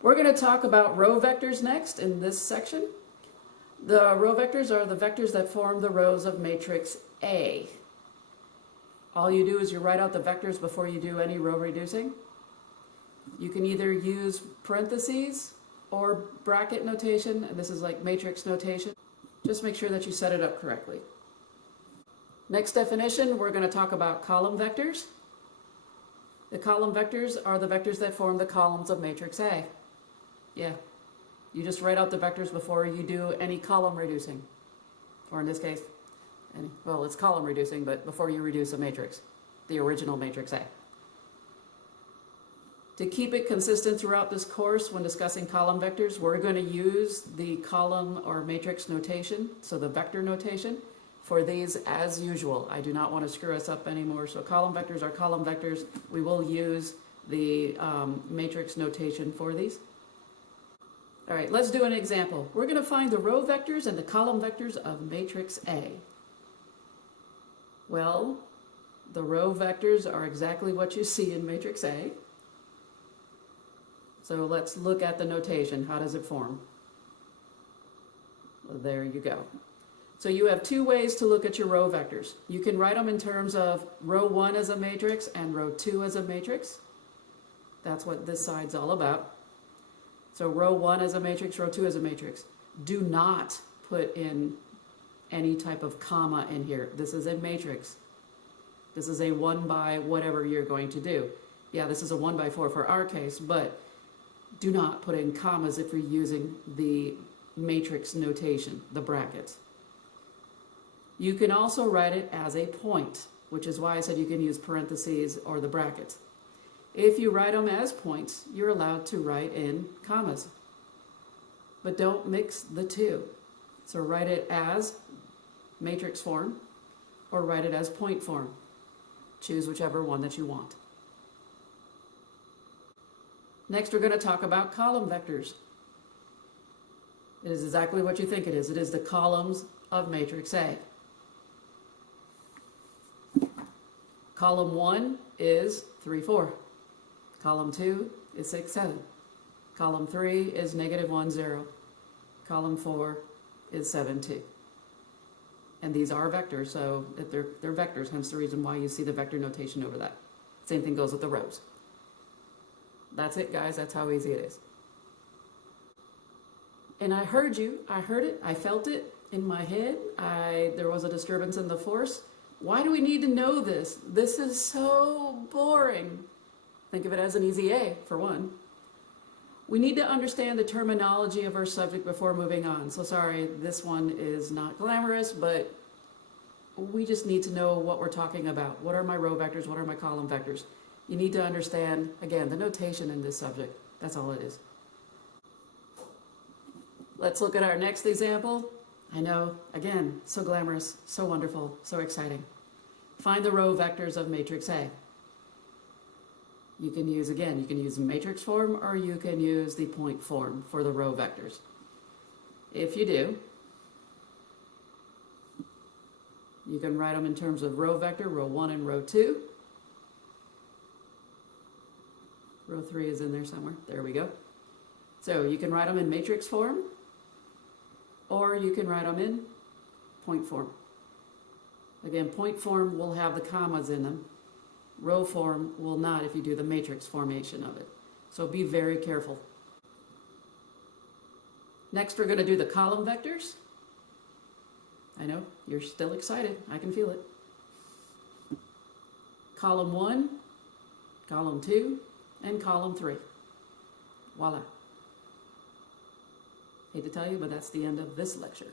We're going to talk about row vectors next in this section. The row vectors are the vectors that form the rows of matrix A. All you do is you write out the vectors before you do any row reducing. You can either use parentheses or bracket notation, and this is like matrix notation. Just make sure that you set it up correctly. Next definition, we're going to talk about column vectors. The column vectors are the vectors that form the columns of matrix A. Yeah, you just write out the vectors before you do any column reducing. Or in this case, well, it's column reducing, but before you reduce a matrix, the original matrix A. To keep it consistent throughout this course when discussing column vectors, we're going to use the column or matrix notation, so the vector notation, for these as usual. I do not want to screw us up anymore, so column vectors are column vectors. We will use the matrix notation for these. All right, let's do an example. We're going to find the row vectors and the column vectors of matrix A. Well, the row vectors are exactly what you see in matrix A. So let's look at the notation. How does it form? Well, there you go. So you have two ways to look at your row vectors. You can write them in terms of row 1 as a matrix and row 2 as a matrix. That's what this side's all about. So row 1 as a matrix, row 2 as a matrix. Do not put in any type of comma in here. This is a matrix. This is a 1 by whatever you're going to do. Yeah, this is a 1 by 4 for our case, but do not put in commas if you're using the matrix notation, the brackets. You can also write it as a point, which is why I said you can use parentheses or the brackets. If you write them as points, you're allowed to write in commas. But don't mix the two. So write it as matrix form or write it as point form. Choose whichever one that you want. Next, we're going to talk about column vectors. It is exactly what you think it is. It is the columns of matrix A. Column 1 is 3, 4. Column 2 is 6, 7. Column 3 is -1, 0. Column 4 is 7, 2. And these are vectors, so they're vectors, hence the reason why you see the vector notation over that. Same thing goes with the rows. That's it, guys. That's how easy it is. And I heard you. I heard it. I felt it in my head. There was a disturbance in the force. Why do we need to know this? This is so boring. Think of it as an easy A, for one. We need to understand the terminology of our subject before moving on. So sorry, this one is not glamorous, but we just need to know what we're talking about. What are my row vectors? What are my column vectors? You need to understand, again, the notation in this subject. That's all it is. Let's look at our next example. I know, again, so glamorous, so wonderful, so exciting. Find the row vectors of matrix A. You can use, again, you can use matrix form or you can use the point form for the row vectors. If you do, you can write them in terms of row vector, row 1 and row 2. Row 3 is in there somewhere. There we go. So you can write them in matrix form, or you can write them in point form. Again, point form will have the commas in them. Row form will not if you do the matrix formation of it. So be very careful. Next, we're going to do the column vectors. I know, you're still excited. I can feel it. Column 1, column 2, and column 3. Voila. Hate to tell you, but that's the end of this lecture.